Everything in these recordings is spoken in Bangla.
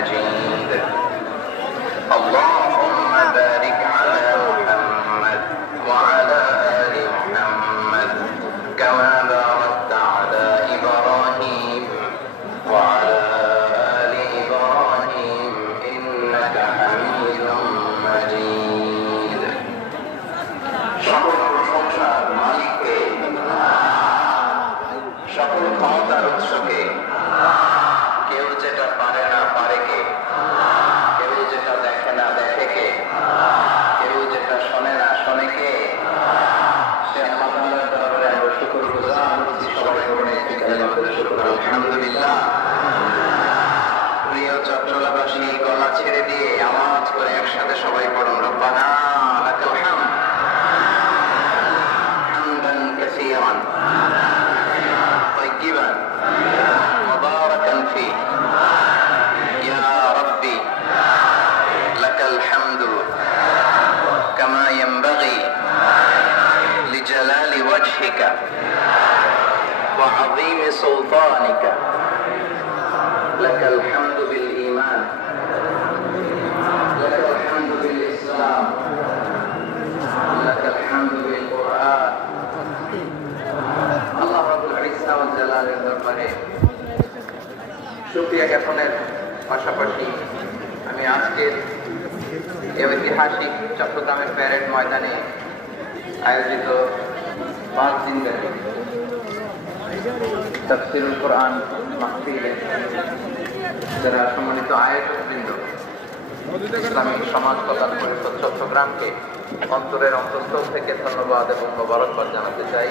مجيد اللهم بارك على محمد وعلى آل محمد كما باركت على إبراهيم وعلى آل إبراهيم إنك حميد مجيد সকল প্রশংসার মালিককে সকল ক্ষমতার উৎসকে وجهك وعظيم سلطانك لك الحمد بالإيمان لك الحمد بالإسلام لك الحمد بالقرآن আল্লাহ রাব্বুল ইজ্জা ওয়াল জালালের দরবারে শুকরিয়া জ্ঞাপনের পাশাপাশি আমি আজকের এই ঐতিহাসিক চট্টগ্রামের প্যারেড ময়দানে আয়োজিত পাঁচ দিন ব্যাপী। তফসিরুল কোরআন যারা সম্মানিত আয়োজক বৃন্দ ইসলামী সমাজ কল্যাণ পরিষদ চট্টগ্রামকে অন্তরের অন্তঃস্থল থেকে ধন্যবাদ এবং মোবারকবাদ জানাতে চাই।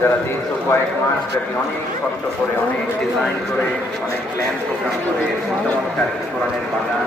যারা তিনশো কয়েক মাস ব্যাপী অনেক কষ্ট করে, অনেক ডিজাইন করে, অনেক প্ল্যান প্রোগ্রাম করে কোরআনের বাগান